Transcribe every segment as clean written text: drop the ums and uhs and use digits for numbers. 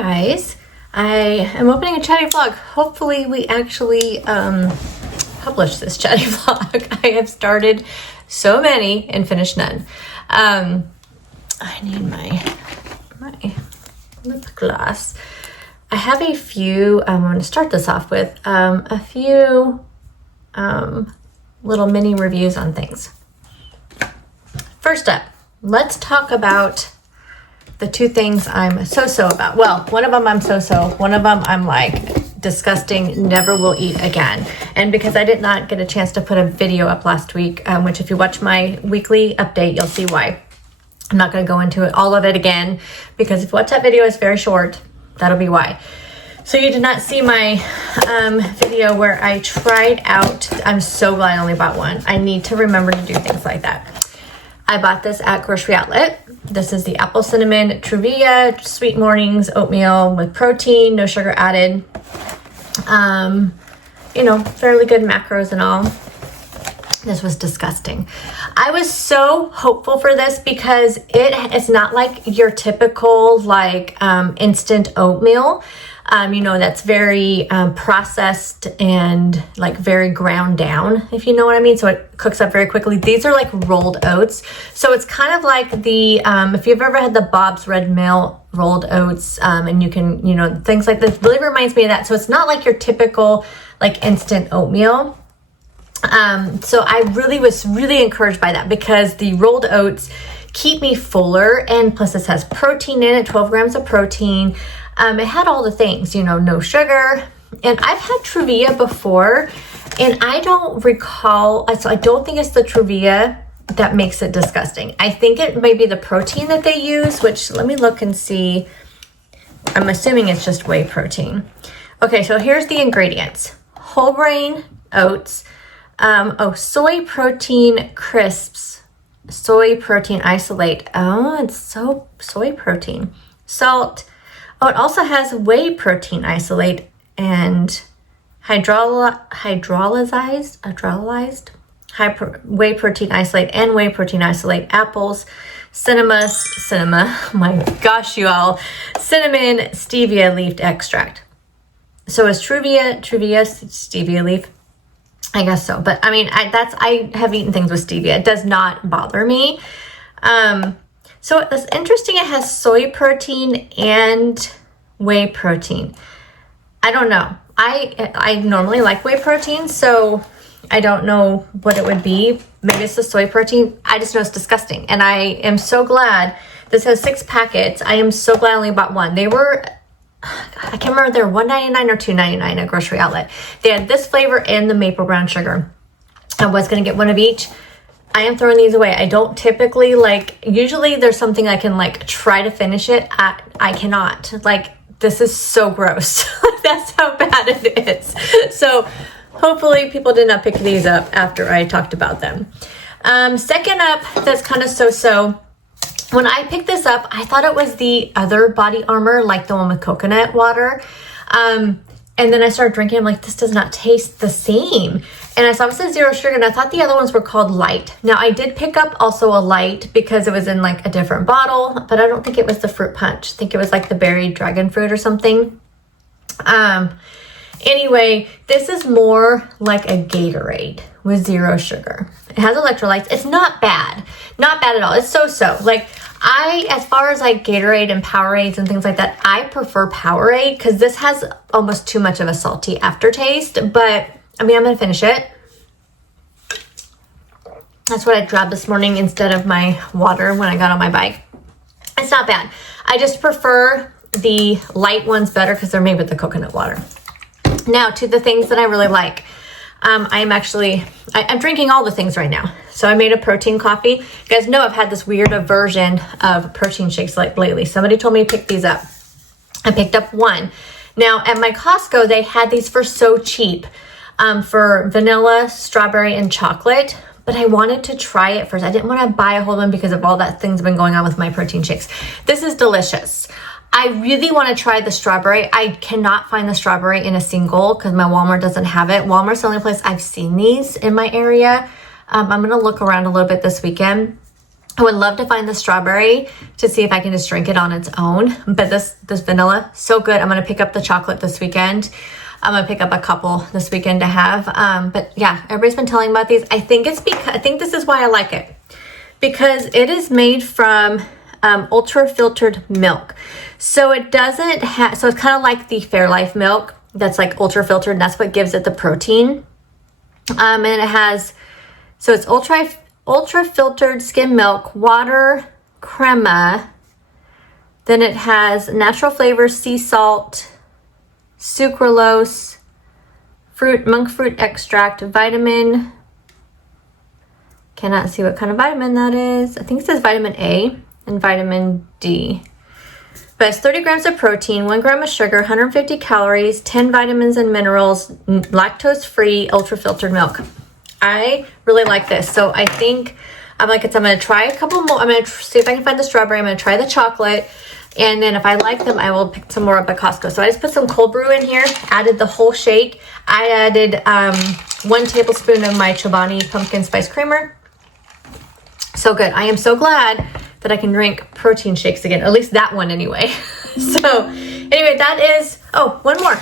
Guys, I am opening a chatty vlog. Hopefully we actually publish this chatty vlog. I have started so many and finished none. I need my lip gloss. I have a few, I'm going to start this off with a few little mini reviews on things. First up, let's talk about the two things I'm so-so about. Well, one of them I'm so-so, one of them I'm like disgusting, never will eat again. And because I did not get a chance to put a video up last week, which if you watch my weekly update, you'll see why. I'm not going to go into it, all of it again, because if you watch that video, it's very short. That'll be why. So you did not see my video where I tried out, I'm so glad I only bought one. I need to remember to do things like that. I bought this at Grocery Outlet. This is the apple cinnamon Truvia sweet mornings oatmeal with protein, no sugar added. You know, fairly good macros and all. This was disgusting. I was so hopeful for this because it's not like your typical like instant oatmeal. You know, that's very processed and like very ground down, if you know what I mean. So it cooks up very quickly. These are like rolled oats. So it's kind of like the, if you've ever had the Bob's Red Mill rolled oats, and you can, you know, things like this really reminds me of that. So it's not like your typical like instant oatmeal. So I was really encouraged by that because the rolled oats keep me fuller, and plus this has protein in it, 12 grams of protein. It had all the things, you know, no sugar. And I've had Truvia before, and I don't recall, so I don't think it's the Truvia that makes it disgusting. I think it may be the protein that they use, which let me look and see. I'm assuming it's just whey protein. Okay, so here's the ingredients. Whole grain oats, soy protein crisps, soy protein isolate. Oh, it's soy protein. Salt. Oh, it also has whey protein isolate and hydrolyzed whey protein isolate and whey protein isolate, apples, cinema, my gosh, you all, cinnamon, stevia leaf extract. So is Truvia stevia leaf? I guess so. But I mean, I have eaten things with stevia. It does not bother me. So it's interesting. It has soy protein and whey protein. I don't know. I normally like whey protein, so I don't know what it would be. Maybe it's the soy protein. I just know it's disgusting. And I am so glad this has 6 packets. I am so glad I only bought one. They were, I can't remember, they were $1.99 or $2.99 at Grocery Outlet. They had this flavor and the maple brown sugar. I was going to get one of each. I am throwing these away. I don't typically like, usually there's something I can like try to finish it. I cannot. Like, this is so gross. That's how bad it is. So hopefully people did not pick these up after I talked about them. Second up, that's kind of so-so. When I picked this up, I thought it was the other Body Armor, like the one with coconut water. And then I started drinking. I'm like, this does not taste the same. And I saw it said 0 sugar, and I thought the other ones were called Light. Now, I did pick up also a Light because it was in like a different bottle, but I don't think it was the fruit punch. I think it was like the berry dragon fruit or something. Anyway, this is more like a Gatorade with 0 sugar. It has electrolytes. It's not bad. Not bad at all. It's so-so. Like, as far as like Gatorade and Powerades and things like that, I prefer Powerade because this has almost too much of a salty aftertaste. But, I mean, I'm going to finish it. That's what I grabbed this morning instead of my water when I got on my bike. It's not bad. I just prefer the light ones better because they're made with the coconut water. Now, to the things that I really like. I'm drinking all the things right now. So I made a protein coffee. You guys know I've had this weird aversion of protein shakes like lately. Somebody told me to pick these up. I picked up one. Now at my Costco, they had these for so cheap, for vanilla, strawberry, and chocolate. But I wanted to try it first. I didn't want to buy a whole one because of all that things have been going on with my protein shakes. This is delicious. I really want to try the strawberry. I cannot find the strawberry in a single because my Walmart doesn't have it. Walmart's the only place I've seen these in my area. I'm going to look around a little bit this weekend. I would love to find the strawberry to see if I can just drink it on its own. But this vanilla, so good. I'm going to pick up the chocolate this weekend. I'm going to pick up a couple this weekend to have. But yeah, everybody's been telling about these. I think this is why I like it. Because it is made from ultra filtered milk. So it doesn't have, so it's kind of like the Fairlife milk that's like ultra filtered, and that's what gives it the protein. And it has, so it's ultra filtered skim milk, water, crema. Then it has natural flavors, sea salt, sucralose, monk fruit extract, vitamin. Cannot see what kind of vitamin that is. I think it says vitamin A and vitamin D. But it's 30 grams of protein, 1 gram of sugar, 150 calories, 10 vitamins and minerals, lactose-free, ultra-filtered milk. I really like this. So I think, I'm going to try a couple more. I'm going to see if I can find the strawberry. I'm going to try the chocolate. And then if I like them, I will pick some more up at Costco. So I just put some cold brew in here, added the whole shake. I added 1 tablespoon of my Chobani pumpkin spice creamer. So good. I am so glad that I can drink protein shakes again, at least that one anyway. So anyway, that is, oh, one more.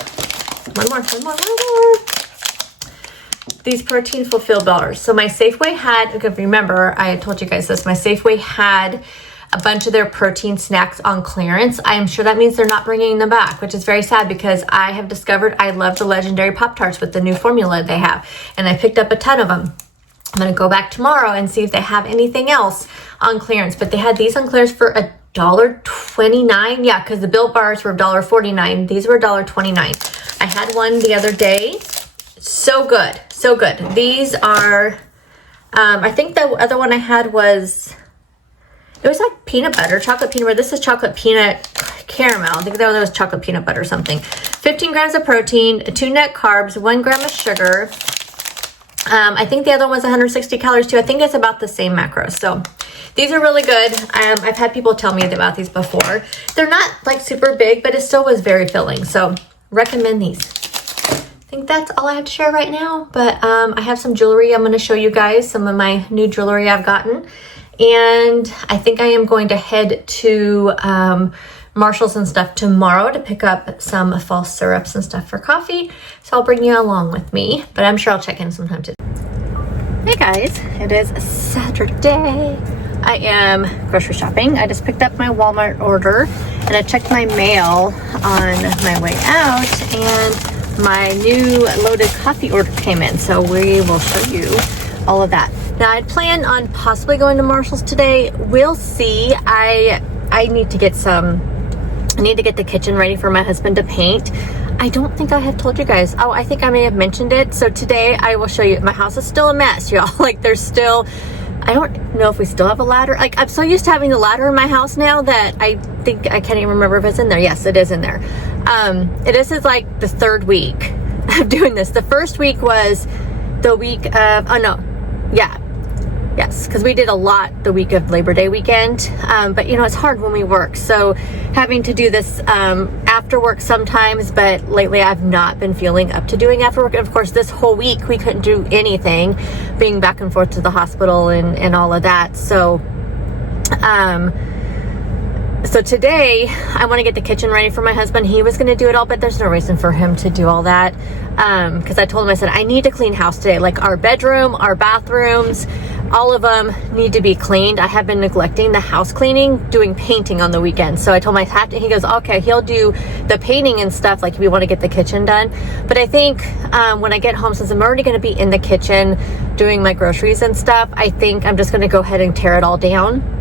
These protein fulfilled bars. So my Safeway had, okay, remember I had told you guys this, my Safeway had a bunch of their protein snacks on clearance. I am sure that means they're not bringing them back, which is very sad because I have discovered I love the legendary Pop-Tarts with the new formula they have. And I picked up a ton of them. I'm going to go back tomorrow and see if they have anything else on clearance. But they had these on clearance for $1.29. Yeah, because the Built Bars were $1.49. These were $1.29. I had one the other day. So good. So good. These are, I think the other one I had was, it was like peanut butter, chocolate peanut butter. This is chocolate peanut caramel. I think that was chocolate peanut butter or something. 15 grams of protein, 2 net carbs, 1 gram of sugar. I think the other one was 160 calories too. I think it's about the same macros. So these are really good. I've had people tell me about these before. They're not like super big, but it still was very filling. So recommend these. I think that's all I have to share right now. But I have some jewelry. I'm going to show you guys some of my new jewelry I've gotten. And I think I am going to head to Marshall's and stuff tomorrow to pick up some false syrups and stuff for coffee. So I'll bring you along with me, but I'm sure I'll check in sometime too. Hey guys, it is Saturday. I am grocery shopping. I just picked up my Walmart order and I checked my mail on my way out and my new loaded coffee order came in. So we will show you all of that. Now I'd plan on possibly going to Marshall's today. We'll see. I need to get the kitchen ready for my husband to paint. I don't think I have told you guys. Oh, I think I may have mentioned it. So today I will show you. My house is still a mess, y'all. Like there's still, I don't know if we still have a ladder. Like I'm so used to having the ladder in my house now that I think I can't even remember if it's in there. Yes, it is in there. This is like the 3rd week of doing this. The first week was the week of, yes, because we did a lot the week of Labor Day weekend, but you know, it's hard when we work. So having to do this after work sometimes, but lately I've not been feeling up to doing after work. And of course, this whole week we couldn't do anything, being back and forth to the hospital and all of that. So, so today I want to get the kitchen ready for my husband. He was going to do it all, but there's no reason for him to do all that. Because I told him, I said, I need to clean house today. Like our bedroom, our bathrooms, all of them need to be cleaned. I have been neglecting the house cleaning, doing painting on the weekend. So I told him I have to, he goes, okay, he'll do the painting and stuff, like if we want to get the kitchen done. But I think when I get home, since I'm already going to be in the kitchen doing my groceries and stuff, I think I'm just going to go ahead and tear it all down.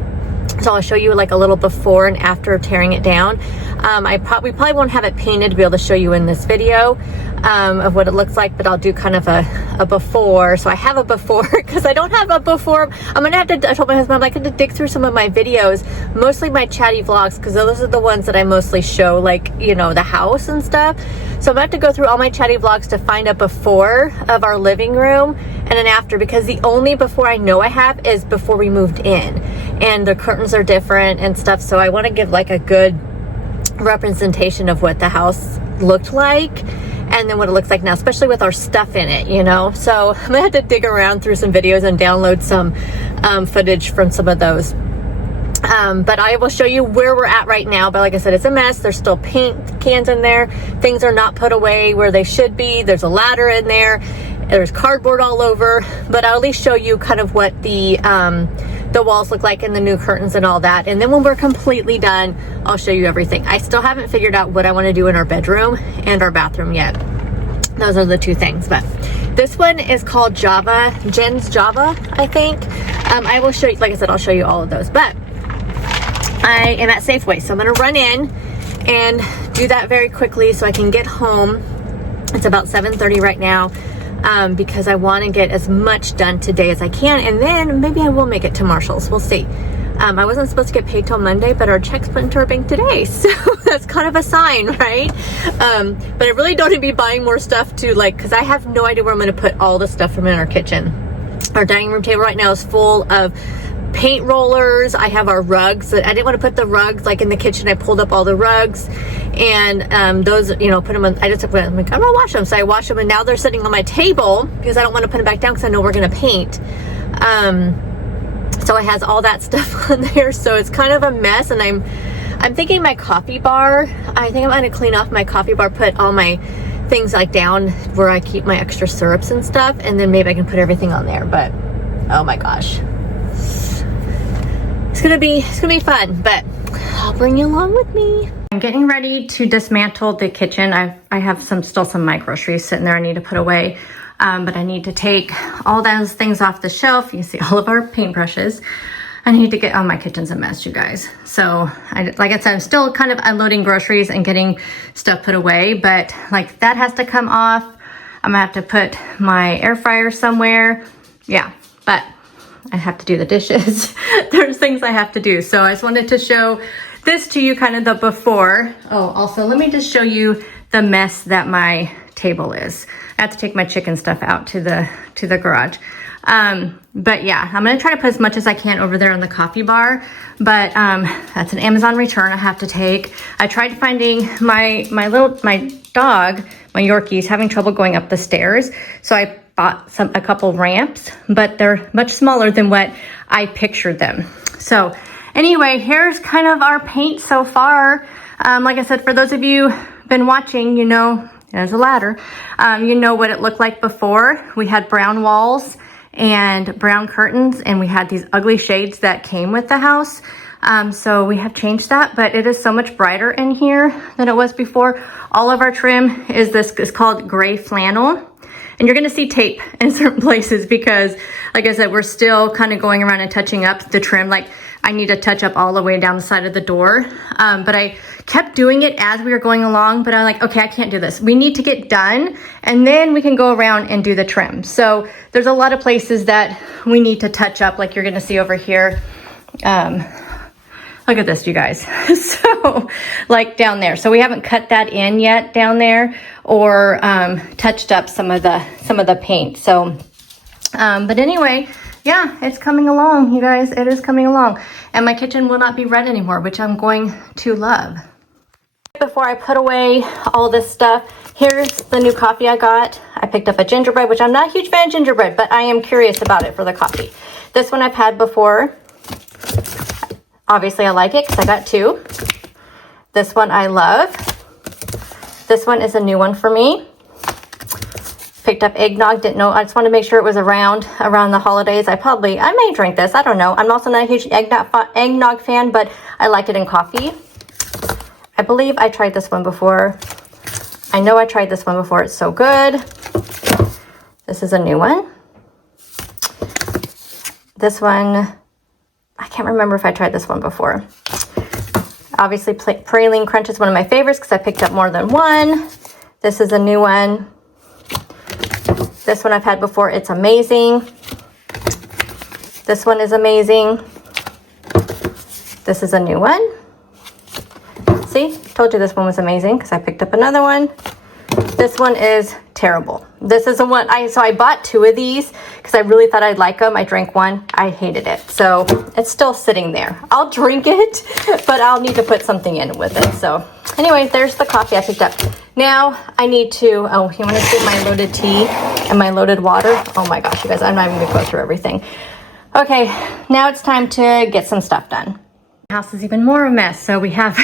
So I'll show you like a little before and after tearing it down. We probably won't have it painted to be able to show you in this video of what it looks like, but I'll do kind of a before. So I have a before because I don't have a before. I'm gonna have to, I told my husband, I'm like going to dig through some of my videos, mostly my chatty vlogs, because those are the ones that I mostly show, like, you know, the house and stuff. So I'm gonna have to go through all my chatty vlogs to find a before of our living room and an after, because the only before I know I have is before we moved in, and the curtains are different and stuff. So I want to give like a good representation of what the house looked like and then what it looks like now, especially with our stuff in it, you know. So I'm gonna have to dig around through some videos and download some footage from some of those. But I will show you where we're at right now. But like I said, it's a mess. There's still paint cans in there. Things are not put away where they should be. There's a ladder in there. There's cardboard all over. But I'll at least show you kind of what the walls look like and the new curtains and all that. And then when we're completely done, I'll show you everything. I still haven't figured out what I want to do in our bedroom and our bathroom yet. Those are the two things. But this one is called Java, Jenn's Java, I think. I will show you, like I said, I'll show you all of those. But I am at Safeway, so I'm gonna run in and do that very quickly so I can get home. It's about 7:30 right now, because I want to get as much done today as I can, and then maybe I will make it to Marshall's. We'll see. I wasn't supposed to get paid till Monday, but our check's put into our bank today, so that's kind of a sign, right? But I really don't need to be buying more stuff to, like, because I have no idea where I'm going to put all the stuff from in our kitchen. Our dining room table right now is full of paint rollers. I have our rugs. I didn't want to put the rugs like in the kitchen. I pulled up all the rugs, and those, you know, put them on. I just took, I'm like, I'm gonna wash them. So I washed them, and now they're sitting on my table because I don't want to put them back down because I know we're gonna paint. So it has all that stuff on there. So it's kind of a mess, and I'm thinking my coffee bar. I think I'm gonna clean off my coffee bar, put all my things like down where I keep my extra syrups and stuff, and then maybe I can put everything on there. But oh my gosh. It's gonna be fun, but I'll bring you along with me. I'm getting ready to dismantle the kitchen. I have still some of my groceries sitting there I need to put away, but I need to take all those things off the shelf. You can see all of our paintbrushes. I need to get, oh, my kitchen's a mess, you guys. So like I said, I'm still kind of unloading groceries and getting stuff put away, but like that has to come off. I'm gonna have to put my air fryer somewhere. Yeah, but I have to do the dishes. There's things I have to do. So I just wanted to show this to you, kind of the before. Oh, also let me just show you the mess that my table is. I have to take my chicken stuff out to the garage. But yeah, I'm gonna try to put as much as I can over there on the coffee bar, but that's an Amazon return I have to take. I tried finding my dog, my Yorkie's having trouble going up the stairs. So I bought a couple ramps, but they're much smaller than what I pictured them. So anyway, here's kind of our paint so far. Like I said, for those of you been watching, you know, there's a ladder. You know what it looked like before. We had brown walls and brown curtains, and we had these ugly shades that came with the house. So we have changed that, but it is so much brighter in here than it was before. All of our trim is called gray flannel. And you're gonna see tape in certain places because, like I said, we're still kind of going around and touching up the trim. Like I need to touch up all the way down the side of the door. But I kept doing it as we were going along, but I'm like, okay, I can't do this. We need to get done, and then we can go around and do the trim. So there's a lot of places that we need to touch up, like you're gonna see over here. Look at this, you guys. So like down there. So we haven't cut that in yet down there, or touched up some of the paint. So, but anyway, yeah, it's coming along, you guys. It is coming along. And my kitchen will not be red anymore, which I'm going to love. Before I put away all this stuff, here's the new coffee I got. I picked up a gingerbread, which I'm not a huge fan of gingerbread, but I am curious about it for the coffee. This one I've had before. Obviously I like it because I got two. This one I love. This one is a new one for me. Picked up eggnog, didn't know, I just wanted to make sure it was around the holidays. I may drink this, I don't know. I'm also not a huge eggnog fan, but I like it in coffee. I believe I tried this one before. I know I tried this one before, it's so good. This is a new one. This one, I can't remember if I tried this one before. Obviously, Praline Crunch is one of my favorites because I picked up more than one. This is a new one. This one I've had before. It's amazing. This one is amazing. This is a new one. See, told you this one was amazing because I picked up another one. This one is terrible. This is the one, so I bought two of these because I really thought I'd like them. I drank one, I hated it. So it's still sitting there. I'll drink it, but I'll need to put something in with it. So anyway, there's the coffee I picked up. Now I need to, you want to see my loaded tea and my loaded water? Oh my gosh, you guys, I'm not even gonna go through everything. Okay, now it's time to get some stuff done. The house is even more a mess, so we have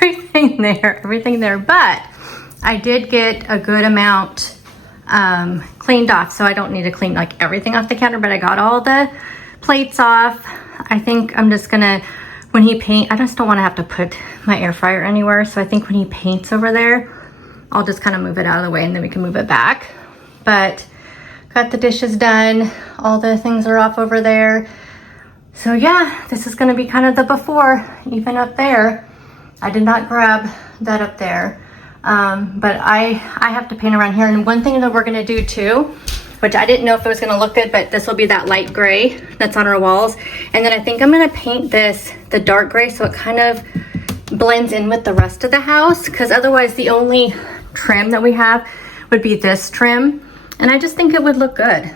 everything there, but I did get a good amount cleaned off, so I don't need to clean like everything off the counter, but I got all the plates off. I think I'm just gonna, when he paint, I just don't want to have to put my air fryer anywhere, so I think when he paints over there, I'll just kind of move it out of the way and then we can move it back. But got the dishes done, all the things are off over there. So yeah, this is gonna be kind of the before, even up there. I did not grab that up there, but I have to paint around here. And one thing that we're gonna do too, which I didn't know if it was gonna look good, but this will be that light gray that's on our walls. And then I think I'm gonna paint this the dark gray so it kind of blends in with the rest of the house, because otherwise the only trim that we have would be this trim. And I just think it would look good.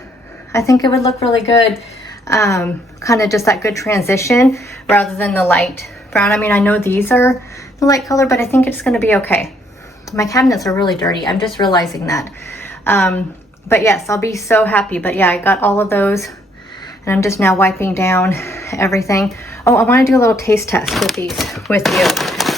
I think it would look really good. Kind of just that good transition rather than the light brown. I mean, I know these are the light color, but I think it's gonna be okay. My cabinets are really dirty. I'm just realizing that. But yes, I'll be so happy. But yeah, I got all of those and I'm just now wiping down everything. Oh, I wanna do a little taste test with these with you.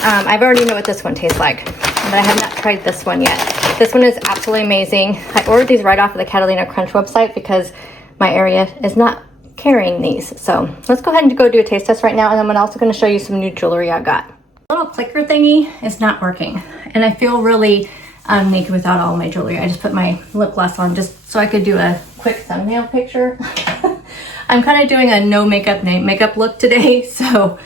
I've already know what this one tastes like, but I have not tried this one yet. This one is absolutely amazing. I ordered these right off of the Catalina Crunch website because my area is not carrying these. So let's go ahead and go do a taste test right now. And I'm also gonna show you some new jewelry I got. The little clicker thingy is not working. And I feel really naked without all my jewelry. I just put my lip gloss on just so I could do a quick thumbnail picture. I'm kind of doing a no makeup look today. So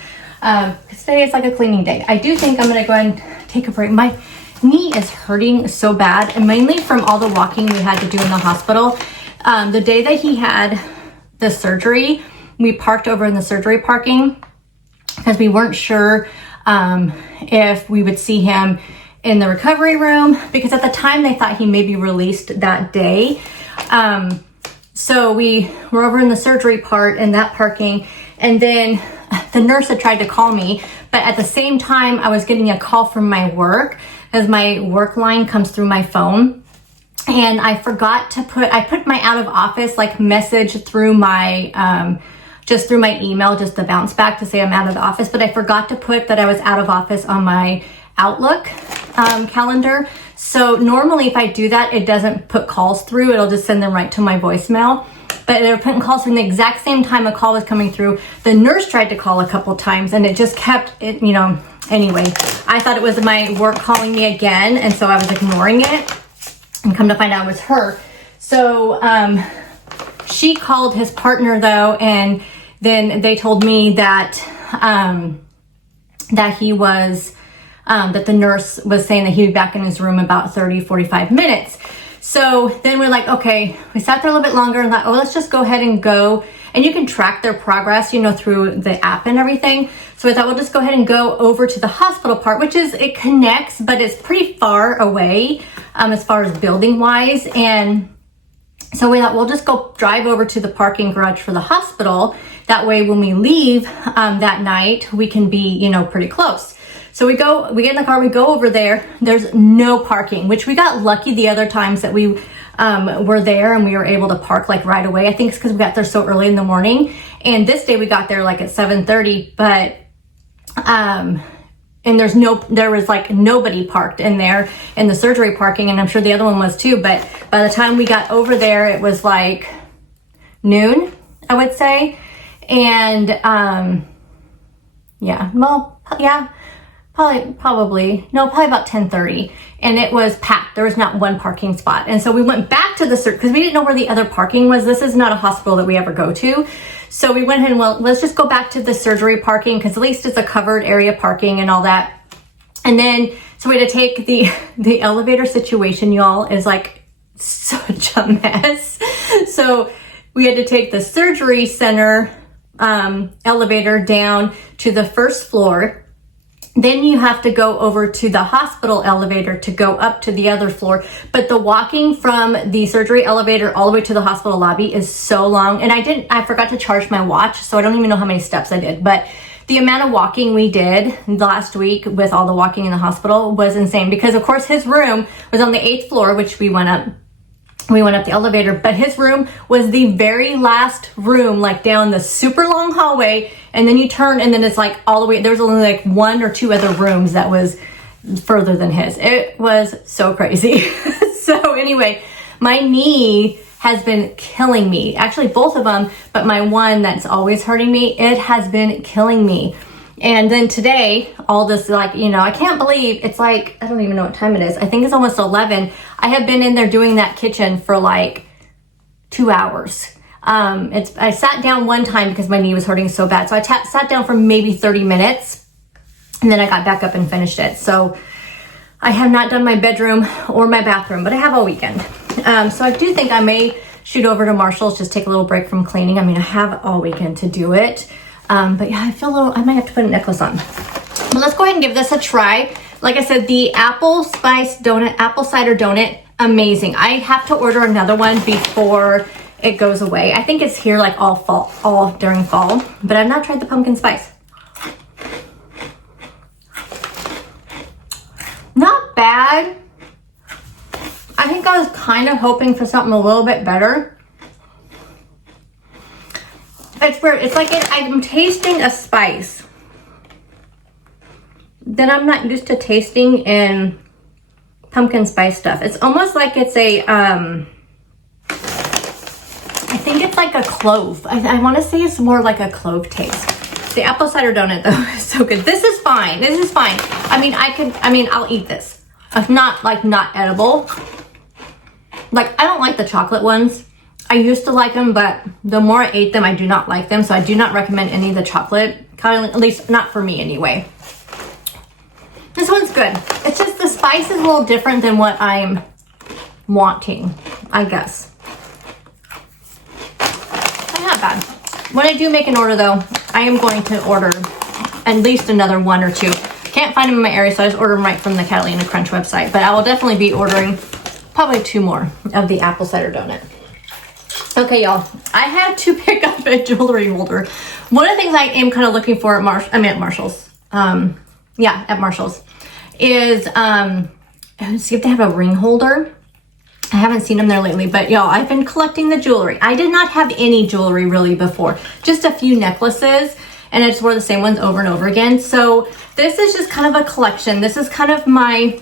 today is like a cleaning day. I do think I'm gonna go ahead and take a break. My knee is hurting so bad, and mainly from all the walking we had to do in the hospital. The day that he had the surgery, we parked over in the surgery parking because we weren't sure if we would see him in the recovery room, because at the time they thought he may be released that day. So we were over in the surgery part in that parking, and then the nurse had tried to call me, but at the same time I was getting a call from my work, as my work line comes through my phone. And I forgot to I put my out of office like message through my, just through my email, just to bounce back to say I'm out of the office, but I forgot to put that I was out of office on my Outlook calendar. So normally if I do that, it doesn't put calls through, it'll just send them right to my voicemail. But they were putting calls from the exact same time a call was coming through. The nurse tried to call a couple times and it just kept it, you know, anyway. I thought it was my work calling me again, and so I was ignoring it. And come to find out it was her. So she called his partner though, and then they told me that that he was, that the nurse was saying that he'd be back in his room about 30-45 minutes. So then we're like, okay, we sat there a little bit longer and thought, oh, let's just go ahead and go. And you can track their progress, you know, through the app and everything. So I thought we'll just go ahead and go over to the hospital part, which is, it connects, but it's pretty far away as far as building wise. And so we thought we'll just go drive over to the parking garage for the hospital. That way when we leave that night, we can be, you know, pretty close. So we get in the car, we go over there. There's no parking, which we got lucky the other times that we were there and we were able to park like right away. I think it's because we got there so early in the morning. And this day we got there like at 7:30, but and there was like nobody parked in there in the surgery parking, and I'm sure the other one was too. But by the time we got over there, it was like noon, I would say. And probably about 10:30, and it was packed. There was not one parking spot. And so we went back to the because we didn't know where the other parking was. This is not a hospital that we ever go to. So we went ahead and, well, let's just go back to the surgery parking, because at least it's a covered area parking and all that. And then, so we had to take the elevator situation, y'all, is like such a mess. So we had to take the surgery center elevator down to the first floor. Then you have to go over to the hospital elevator to go up to the other floor. But the walking from the surgery elevator all the way to the hospital lobby is so long. And I forgot to charge my watch, so I don't even know how many steps I did. But the amount of walking we did last week with all the walking in the hospital was insane, because of course his room was on the 8th floor, which we went up. We went up the elevator, but his room was the very last room, like down the super long hallway. And then you turn and then it's like all the way, there was only like 1 or 2 other rooms that was further than his. It was so crazy. So anyway, my knee has been killing me. Actually, both of them, but my one that's always hurting me, it has been killing me. And then today, all this, like, you know, I can't believe it's like, I don't even know what time it is. I think it's almost 11. I have been in there doing that kitchen for like 2 hours. I sat down one time because my knee was hurting so bad. So I sat down for maybe 30 minutes and then I got back up and finished it. So I have not done my bedroom or my bathroom, but I have all weekend. So I do think I may shoot over to Marshall's, just take a little break from cleaning. I mean, I have all weekend to do it. But yeah, I feel a little, I might have to put a necklace on. But let's go ahead and give this a try. Like I said, the apple spice donut, apple cider donut, amazing. I have to order another one before it goes away. I think it's here like all during fall, but I've not tried the pumpkin spice. Not bad. I think I was kind of hoping for something a little bit better. It's weird. It's like I'm tasting a spice that I'm not used to tasting in pumpkin spice stuff. It's almost like it's a, I think it's like a clove. I want to say it's more like a clove taste. The apple cider donut though is so good. This is fine. This is fine. I mean, I'll eat this. It's not like not edible. Like, I don't like the chocolate ones. I used to like them, but the more I ate them, I do not like them. So I do not recommend any of the chocolate, at least not for me anyway. This one's good. It's just the spice is a little different than what I'm wanting, I guess. But not bad. When I do make an order though, I am going to order at least another 1 or 2. Can't find them in my area, so I just order them right from the Catalina Crunch website. But I will definitely be ordering probably 2 more of the apple cider donut. Okay, y'all, I had to pick up a jewelry holder. One of the things I am kind of looking for at Marshall's, yeah, at Marshall's, is see if they have a ring holder. I haven't seen them there lately, but y'all, I've been collecting the jewelry. I did not have any jewelry really before, just a few necklaces, and I just wore the same ones over and over again. So this is just kind of a collection. This is kind of my,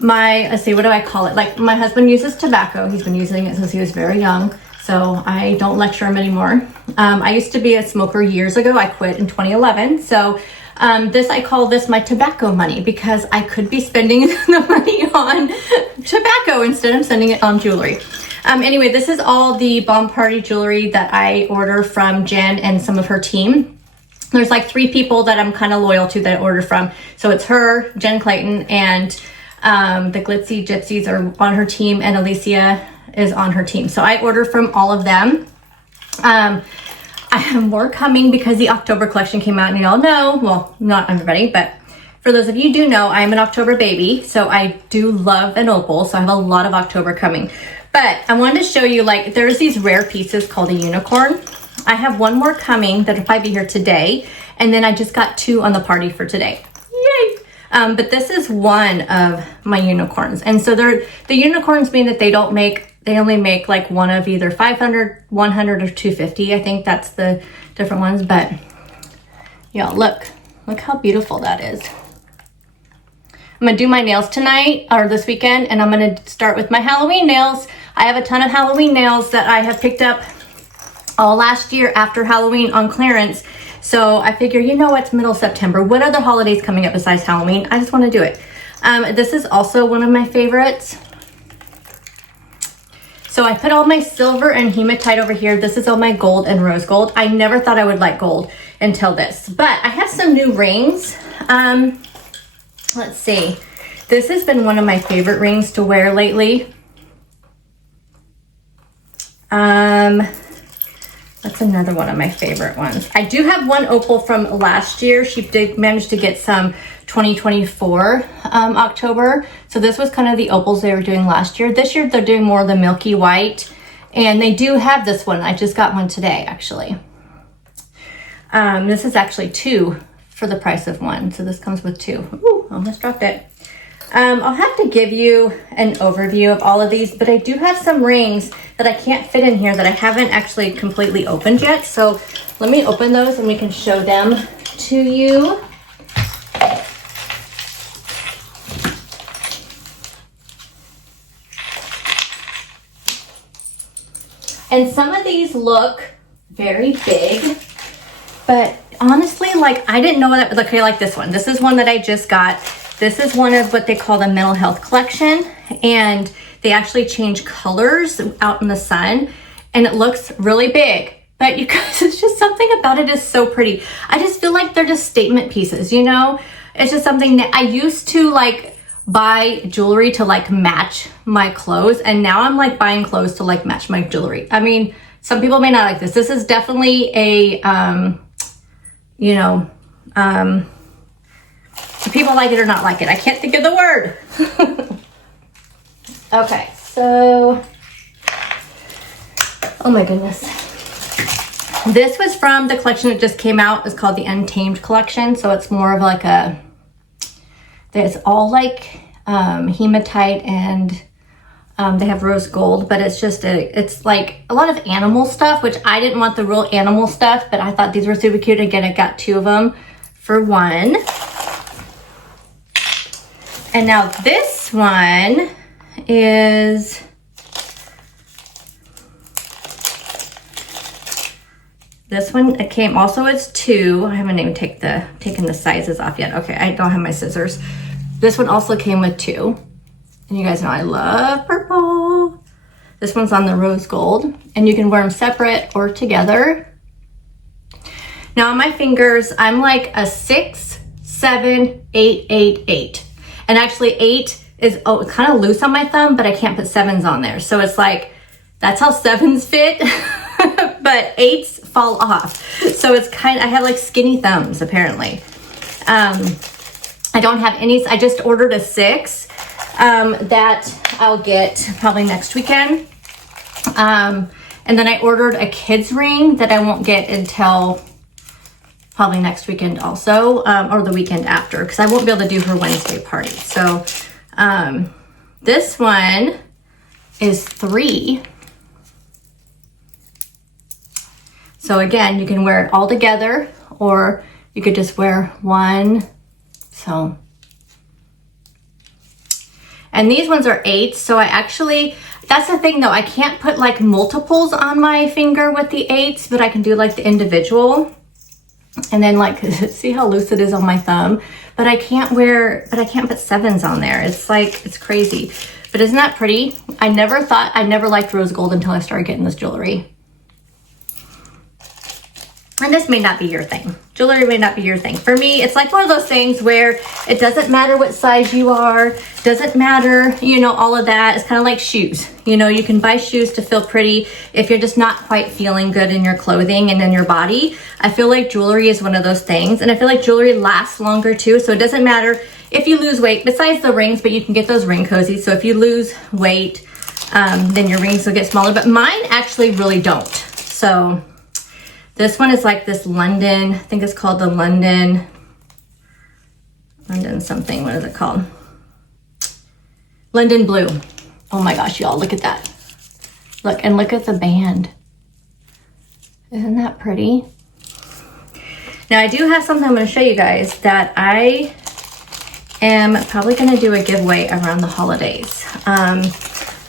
let's see, what do I call it? Like, my husband uses tobacco. He's been using it since he was very young, so I don't lecture him anymore. I used to be a smoker years ago. I quit in 2011. So I call this my tobacco money because I could be spending the money on tobacco instead of spending it on jewelry. Anyway, this is all the Bomb Party jewelry that I order from Jen and some of her team. There's like 3 people that I'm kind of loyal to that I order from. So it's her, Jenn Clayton, and the Glitzy Gypsies are on her team, and Alicia is on her team. So I order from all of them. I have more coming because the October collection came out, and y'all know, well, not everybody, but for those of you who do know, I'm an October baby. So I do love an opal. So I have a lot of October coming. But I wanted to show you, like, there's these rare pieces called a unicorn. I have 1 more coming that'll probably be here today. And then I just got 2 on the party for today. Yay! But this is one of my unicorns. And so the unicorns mean that they only make like one of either 500, 100, or 250. I think that's the different ones. But y'all, look how beautiful that is. I'm gonna do my nails tonight or this weekend, and I'm gonna start with my Halloween nails. I have a ton of Halloween nails that I have picked up all last year after Halloween on clearance. So I figure, you know, it's middle September. What other holidays coming up besides Halloween? I just want to do it. This is also one of my favorites. So I put all my silver and hematite over here. This is all my gold and rose gold. I never thought I would like gold until this. But I have some new rings. Let's see. This has been one of my favorite rings to wear lately. That's another one of my favorite ones. I do have one opal from last year. She did manage to get some 2024 October. So this was kind of the opals they were doing last year. This year they're doing more of the milky white. And they do have this one. I just got one today, actually. This is actually 2 for the price of 1. So this comes with 2. Ooh, almost dropped it. I'll have to give you an overview of all of these, but I do have some rings that I can't fit in here that I haven't actually completely opened yet. So let me open those and we can show them to you. And some of these look very big, but honestly, like I didn't know that. Okay, like this one. This is one that I just got. This is one of what they call the mental health collection, and they actually change colors out in the sun, and it looks really big. But you guys, it's just something about it is so pretty. I just feel like they're just statement pieces, you know? It's just something that I used to like buy jewelry to like match my clothes, and now I'm like buying clothes to like match my jewelry. I mean, some people may not like this. This is definitely a, you know, people like it or not like it. I can't think of the word. Okay, so, oh my goodness. This was from the collection that just came out. It's called the Untamed collection. So it's more of like a, it's all like hematite, and they have rose gold, but it's just it's like a lot of animal stuff, which I didn't want the real animal stuff, but I thought these were super cute. Again, I got 2 of them for $1. And now this one is, this one, it came also as 2. I haven't even taken the sizes off yet. Okay, I don't have my scissors. This one also came with 2. And you guys know I love purple. This one's on the rose gold, and you can wear them separate or together. Now on my fingers, I'm like a 6, 7, 8, 8, 8. And actually 8 is kind of loose on my thumb, but I can't put 7s on there. So it's like, that's how 7s fit, but 8s fall off. So it's kind of, I have like skinny thumbs apparently. I don't have any, I just ordered a 6 that I'll get probably next weekend. And then I ordered a kid's ring that I won't get until probably next weekend also, or the weekend after, because I won't be able to do her Wednesday party. So this one is 3. So again, you can wear it all together, or you could just wear 1. So, and these ones are 8. So I actually, that's the thing though, I can't put like multiples on my finger with the 8s, but I can do like the individual. And then like, see how loose it is on my thumb, but I can't put 7s on there. It's like, it's crazy, but isn't that pretty? I never liked rose gold until I started getting this jewelry. And this may not be your thing. Jewelry may not be your thing. For me, it's like one of those things where it doesn't matter what size you are, doesn't matter, you know, all of that. It's kind of like shoes. You know, you can buy shoes to feel pretty if you're just not quite feeling good in your clothing and in your body. I feel like jewelry is one of those things. And I feel like jewelry lasts longer too. So it doesn't matter if you lose weight, besides the rings, but you can get those ring cozies. So if you lose weight, then your rings will get smaller. But mine actually really don't. So this one is like this London, I think it's called the London something, what is it called? London Blue. Oh my gosh, y'all, look at that. Look, and look at the band. Isn't that pretty? Now I do have something I'm gonna show you guys that I am probably gonna do a giveaway around the holidays.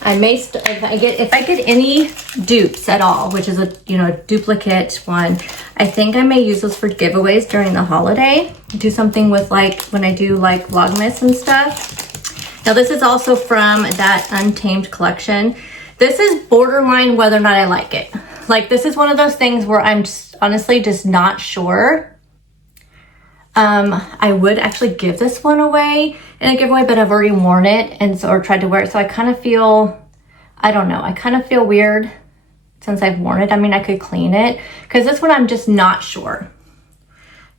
I may, if I get any dupes at all, which is a, you know, duplicate one, I think I may use those for giveaways during the holiday. Do something with like, when I do like Vlogmas and stuff. Now this is also from that Untamed collection. This is borderline whether or not I like it. Like this is one of those things where I'm just, honestly just not sure. I would actually give this one away in a giveaway, but I've already worn it and so, or tried to wear it. So I kind of feel, I don't know. I kind of feel weird since I've worn it. I mean, I could clean it because this one I'm just not sure.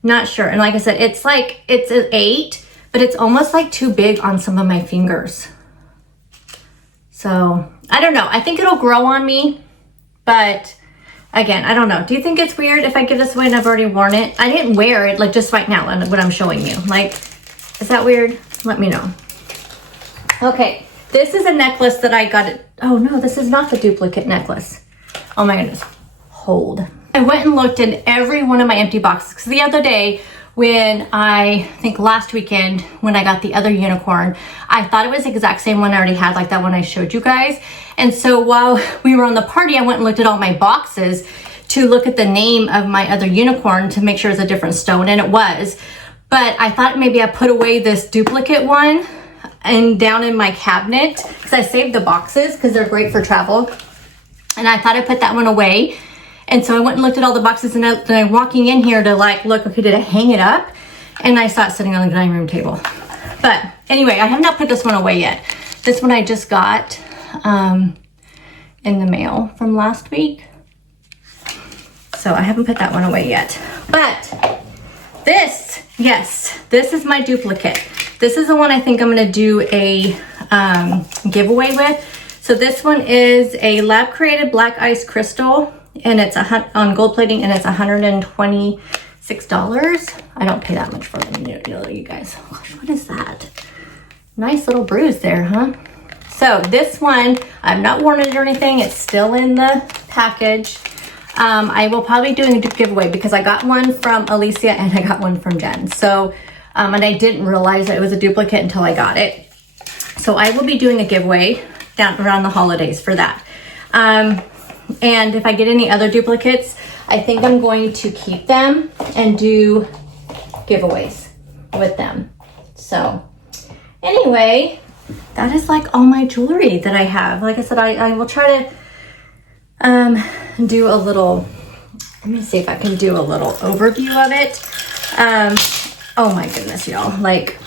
Not sure. And like I said, it's like, it's an 8, but it's almost like too big on some of my fingers. So I don't know. I think it'll grow on me, but again, I don't know. Do you think it's weird if I give this away and I've already worn it? I didn't wear it like just right now when I'm showing you. Like, is that weird? Let me know. Okay, this is a necklace that I got. Oh no, this is not the duplicate necklace. Oh my goodness, hold. I went and looked in every one of my empty boxes because the other day when I think last weekend when I got the other unicorn, I thought it was the exact same one I already had, like that one I showed you guys. And so while we were on the party, I went and looked at all my boxes to look at the name of my other unicorn to make sure it's a different stone, and it was. But I thought maybe I put away this duplicate one and down in my cabinet because I saved the boxes because they're great for travel. And I thought I put that one away. And so I went and looked at all the boxes, and then I'm walking in here to like, look, okay, did I hang it up? And I saw it sitting on the dining room table. But anyway, I have not put this one away yet. This one I just got in the mail from last week. So I haven't put that one away yet. But this, yes, this is my duplicate. This is the one I think I'm gonna do a giveaway with. So this one is a lab created black ice crystal, and it's on gold plating, and it's $126. I don't pay that much for them, you guys. Gosh, what is that? Nice little bruise there, huh? So this one, I've not worn it or anything. It's still in the package. I will probably do a giveaway because I got one from Alicia and I got one from Jen. So, and I didn't realize that it was a duplicate until I got it. So I will be doing a giveaway down around the holidays for that. And if I get any other duplicates, I think I'm going to keep them and do giveaways with them. So anyway, that is like all my jewelry that I have. Like I said, I will try to do a little, let me see if I can do a little overview of it. Oh my goodness, y'all. Like,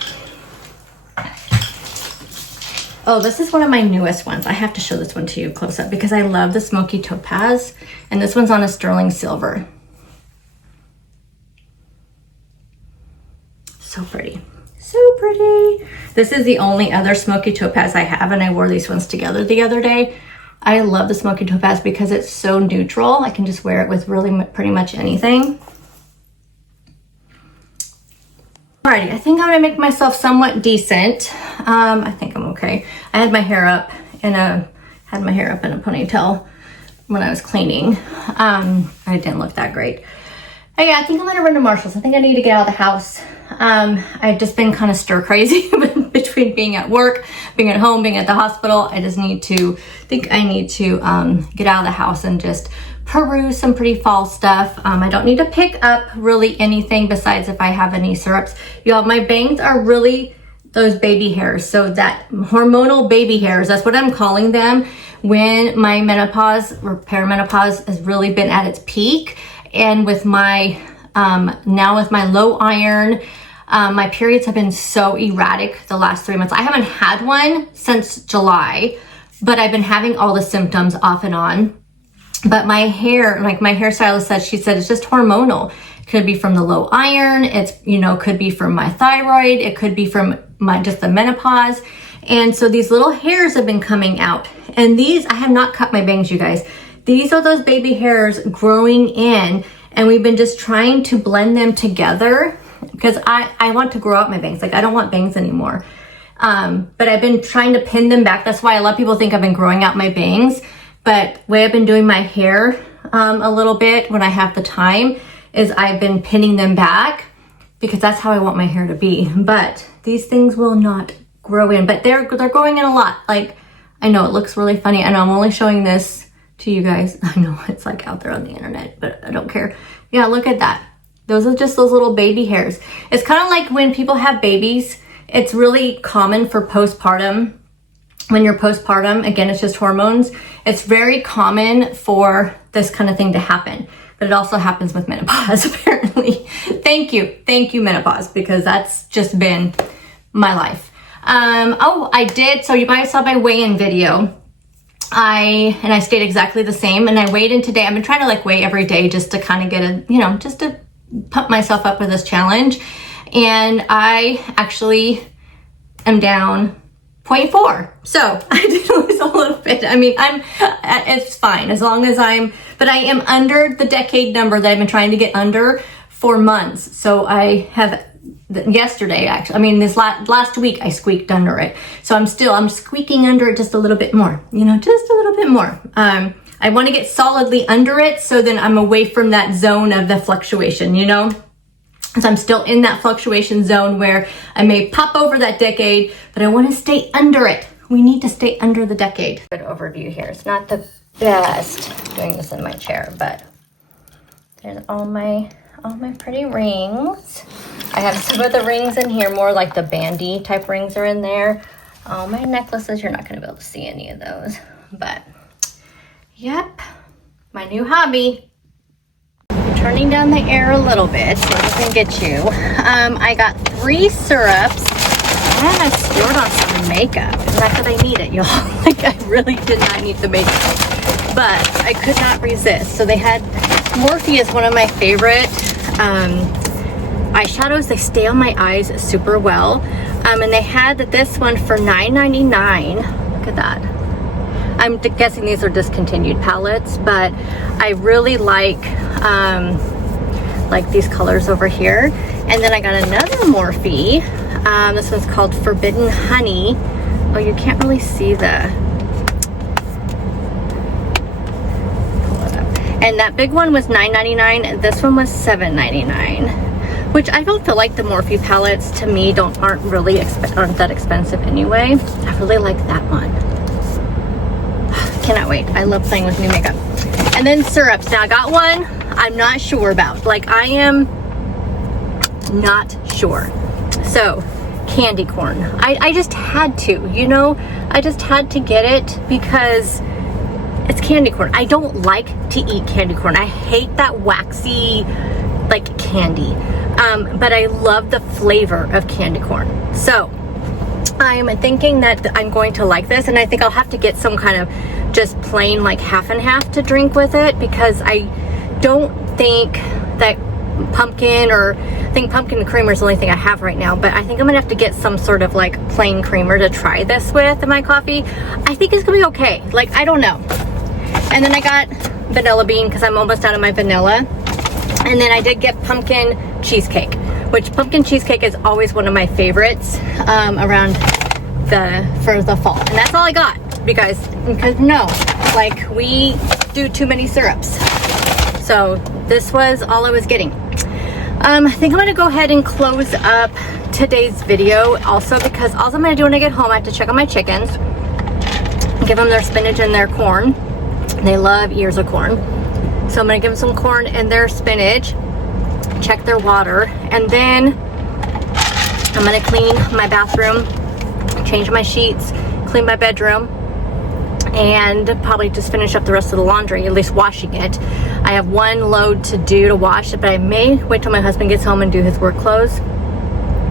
oh, this is one of my newest ones. I have to show this one to you close up because I love the smoky topaz, and this one's on a sterling silver. So pretty, so pretty. This is the only other smoky topaz I have, and I wore these ones together the other day. I love the smoky topaz because it's so neutral. I can just wear it with really pretty much anything. Alrighty, I think I'm gonna make myself somewhat decent. I think I'm okay. I had my hair up in a ponytail when I was cleaning. I didn't look that great. But yeah, I think I'm gonna run to Marshall's. I think I need to get out of the house. I've just been kind of stir crazy between being at work, being at home, being at the hospital. I just need to get out of the house and just peruse some pretty fall stuff. I don't need to pick up really anything besides if I have any syrups. Y'all, my bangs are really those baby hairs. So that hormonal baby hairs, that's what I'm calling them when my menopause or perimenopause has really been at its peak. And with my, now with my low iron, my periods have been so erratic the last 3 months. I haven't had one since July, but I've been having all the symptoms off and on. But my hair, like my hairstylist said, she said it's just hormonal. It could be from the low iron. It's, could be from my thyroid. It could be from just the menopause. And so these little hairs have been coming out. And these, I have not cut my bangs, you guys. These are those baby hairs growing in. And we've been just trying to blend them together because I want to grow out my bangs. Like I don't want bangs anymore. But I've been trying to pin them back. That's why a lot of people think I've been growing out my bangs. But the way I've been doing my hair a little bit when I have the time is I've been pinning them back because that's how I want my hair to be. But these things will not grow in, but they're growing in a lot. Like, I know it looks really funny. I know I'm only showing this to you guys. I know it's like out there on the internet, but I don't care. Yeah, look at that. Those are just those little baby hairs. It's kind of like when people have babies, it's really common for postpartum. When you're postpartum, again, it's just hormones. It's very common for this kind of thing to happen, but it also happens with menopause, apparently. Thank you, menopause, because that's just been my life. Oh, I did. So you guys saw my weigh-in video. I stayed exactly the same, and I weighed in today. I've been trying to like weigh every day just to kind of get just to pump myself up for this challenge. And I actually am down 0.4. So I did lose a little bit. I mean, it's fine as long as but I am under the decade number that I've been trying to get under for months. So I have yesterday, actually. I mean, this last week I squeaked under it. So I'm squeaking under it just a little bit more, you know, just a little bit more. I want to get solidly under it so then I'm away from that zone of the fluctuation, you know? So I'm still in that fluctuation zone where I may pop over that decade, but I want to stay under it. We need to stay under the decade. Good overview here. It's not the best doing this in my chair, but there's all my pretty rings. I have some of the rings in here, more like the bandy type rings are in there. All my necklaces, you're not going to be able to see any of those, but yep, my new hobby. Turning down the air a little bit so it doesn't get you. I got 3 syrups and I scored on some makeup. Not that I need it, y'all. Like, I really did not need the makeup, but I could not resist. So they had, Morphe is one of my favorite eyeshadows. They stay on my eyes super well. And they had this one for $9.99. Look at that. I'm guessing these are discontinued palettes, but I really like these colors over here. And then I got another Morphe. This one's called Forbidden Honey. Oh, you can't really see the... Pull it up. And that big one was $9.99, and this one was $7.99. Which I don't feel like the Morphe palettes, to me, aren't that expensive anyway. I really like that one. Cannot wait. I love playing with new makeup. And then syrups. Now I got one I'm not sure about. Like, I am not sure. So, candy corn. I just had to, you know, I just had to get it because it's candy corn. I don't like to eat candy corn. I hate that waxy, like, candy. But I love the flavor of candy corn. So, I'm thinking that I'm going to like this, and I think I'll have to get some kind of just plain, like, half and half to drink with it, because I don't think that pumpkin, or I think pumpkin creamer is the only thing I have right now, but I think I'm gonna have to get some sort of like plain creamer to try this with in my coffee. I think it's gonna be okay. Like, I don't know. And then I got vanilla bean because I'm almost out of my vanilla. And then I did get pumpkin cheesecake, which pumpkin cheesecake is always one of my favorites for the fall. And that's all I got because no, like, we do too many syrups. So this was all I was getting. I think I'm gonna go ahead and close up today's video also, because all I'm gonna do when I get home, I have to check on my chickens, give them their spinach and their corn. They love ears of corn. So I'm gonna give them some corn and their spinach, check their water, and then I'm gonna clean my bathroom, change my sheets, clean my bedroom, and probably just finish up the rest of the laundry, at least washing it. I have one load to do to wash it, but I may wait till my husband gets home and do his work clothes,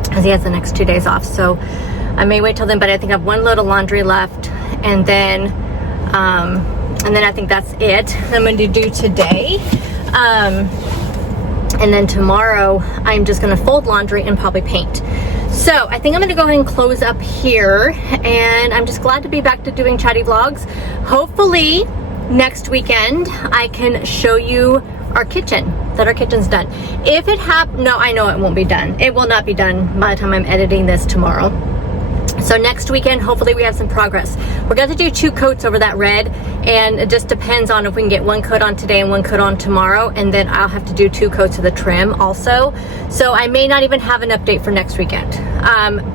because he has the next 2 days off. So I may wait till then, but I think I have one load of laundry left, and then I think that's it I'm going to do today. And then tomorrow I'm just going to fold laundry and probably paint. So I think I'm going to go ahead and close up here, and I'm just glad to be back to doing chatty vlogs. Hopefully next weekend I can show you our kitchen, that our kitchen's done. If it no, I know it won't be done. It will not be done by the time I'm editing this tomorrow. So next weekend, hopefully we have some progress. We're going to do 2 coats over that red, and it just depends on if we can get 1 coat on today and 1 coat on tomorrow, and then I'll have to do 2 coats of the trim also. So I may not even have an update for next weekend.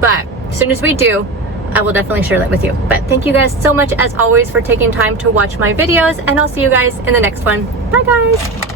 But as soon as we do, I will definitely share that with you. But thank you guys so much, as always, for taking time to watch my videos, and I'll see you guys in the next one. Bye, guys.